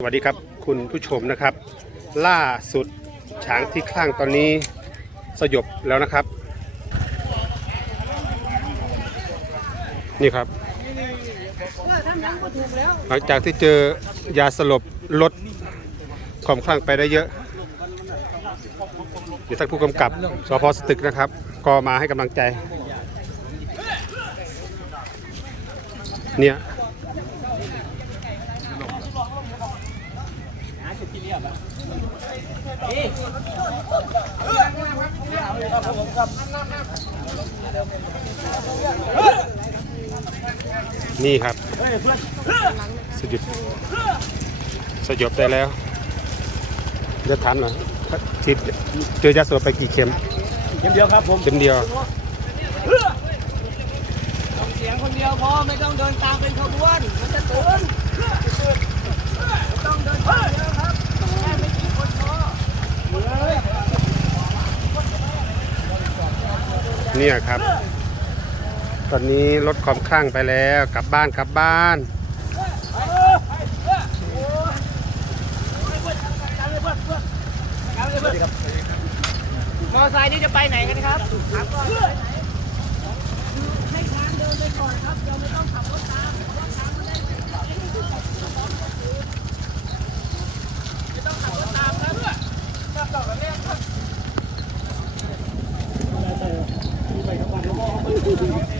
สวัสดีครับคุณผู้ชมนะครับ ล่าสุดช้างที่คลั่งตอนนี้สยบแล้วนะครับ นี่ครับ หลังจากที่เจอยาสลบลดความคลั่งไปได้เยอะ เดี๋ยวท่านผู้กำกับสพสตึกนะครับ ก็มาให้กำลังใจ เนี่ย นี่ครับสยบสยบได้แล้วจะถามหน่อยฉีดเจอยาสลบไปกี่เข็มเข็มเดียวครับผมเข็มเดียวต้องเสียงคนเดียวพอไม่ต้องเดินตามเป็นขบวน มันจะตื่นไม่ต้องเดินตามเยอะครับแค่ไม่กี่คนพอ เนี่ยครับ ตอนนี้ลดความคลั่งไปแล้วกลับบ้านกลับบ้านมอไซค์นี่จะไปไหนกันครับถามก่อนให้ทางเดินไปก่อนครับเราไม่ต้องขับรถตามรถตามไม่ได้ไม่ต้องขับรถตามครั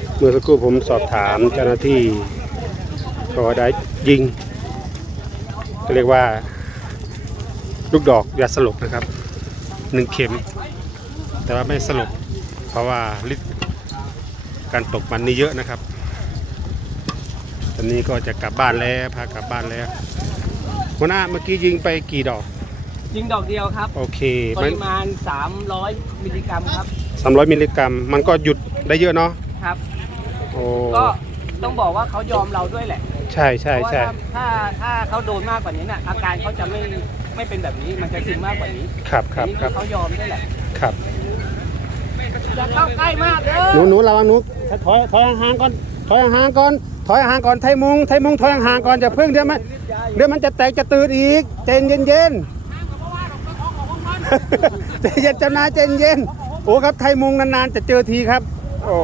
บ เมื่อสักครู่ผมสอบถามเจ้าหน้าที่ก็ได้ยิงก็เรียกว่า ลูกดอกยาสลบนะครับหนึ่งเข็ม แต่ว่าไม่สลบเพราะว่าฤทธิ์การตกมันนี่เยอะนะครับ ตอนนี้ก็จะกลับบ้านแล้วพากลับบ้านแล้วหัวหน้าเมื่อกี้ยิงไปกี่ดอก ยิงดอกเดียวครับโอเคปริมาณ 300 มิลลิกรัมครับสามร้อยมิลลิกรัม มันก็หยุดได้เยอะเนาะครับ โอ้ก็ต้องบอกว่าเขายอมเราด้วยแหละใช่ใช่เพราะว่าใช่ถ้าถ้าถ้าเขาโดนมากกว่านี้น่ะอาการเขาจะไม่ไม่เป็นแบบนี้มันจะถึงมากกว่านี้ครับครับอันนี้ครับเขายอมด้วยแหละครับอย่าเข้าใกล้มากเด้หนูอหนูระวังหนูถอยถอยห่างๆก่อนถอยห่างๆก่อนถอยห่างๆก่อนไทยมุงไทยมุงถอยห่างๆก่อนจะพึ่งเดี๋ยวมันเดี๋ยวมันจะแตกจะตื่นอีกใจเย็นเย็นๆ ใจเย็นเจ้านายใจเย็นโอ้ครับไทยมุงนานๆจะเจอทีครับ โอ้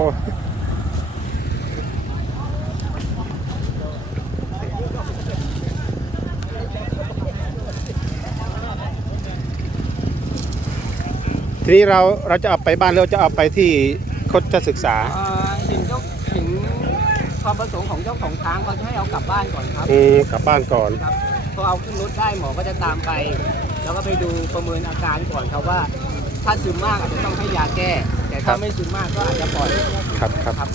ทีนี้เราเราจะเอาไปบ้านเราจะเอาไปที่โคชศึกษา เอ่อถึงเจ้าถึงความประสงค์ของเจ้าของช้างเขาจะให้เอากลับบ้านก่อนครับอืมกลับบ้านก่อน ครับพอเอาขึ้นรถได้หมอก็จะตามไป แล้วก็ไปดูประเมินอาการก่อนครับว่า ถ้าซึมมากอาจจะต้องให้ยาแก้ แต่ครัถ้าบ ไม่ซึมมากก็อาจจะปล่อย ครับครับครับ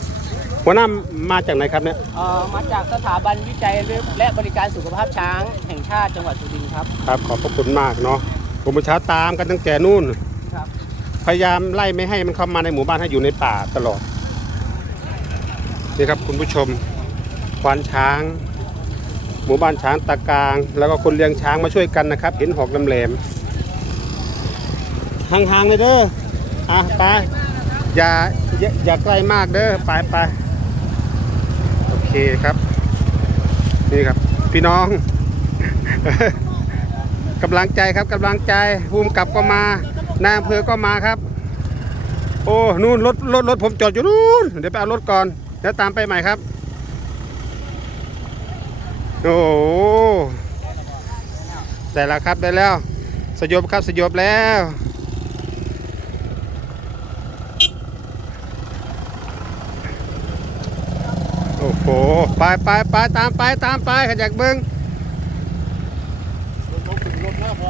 หัวหน้ามาจากไหนครับเนี่ยเอ่อมาจากสถาบันวิจัยและบริการสุขภาพช้าง แห่งชาติจังหวัดสุรินทร์ครับ ครับขอบพระคุณมากเนาะผมเมื่อเช้าตามกันตั้งแต่นู่นครับ พยายามไล่ไม่ให้มันเข้ามาในหมู่บ้านให้อยู่ในป่าตลอดนี่ครับคุณผู้ชมควานช้าง หมู่บ้านช้างตากาง แล้วก็คนเลี้ยงช้างมาช่วยกันนะครับ เห็นหอกลำแหลมห่างๆเลยเด้ออะไปอย่าอย่าอย่าใกล้มากเด้อไปไปโอเคครับ นี่ครับ พี่น้องกำลังใจครับกำลังใจภูมิกับก็มา นายอำเภอก็มาครับ โอ้ นู่นรถรถรถผมจอดอยู่นู่น เดี๋ยวไปเอารถก่อน เดี๋ยวตามไปใหม่ครับ โอ้ได้แล้วครับได้แล้ว สยบครับสยบแล้วโอ้โห ไปไปไปตามไปตามไปขยักเบิ้งรถหน้าพอ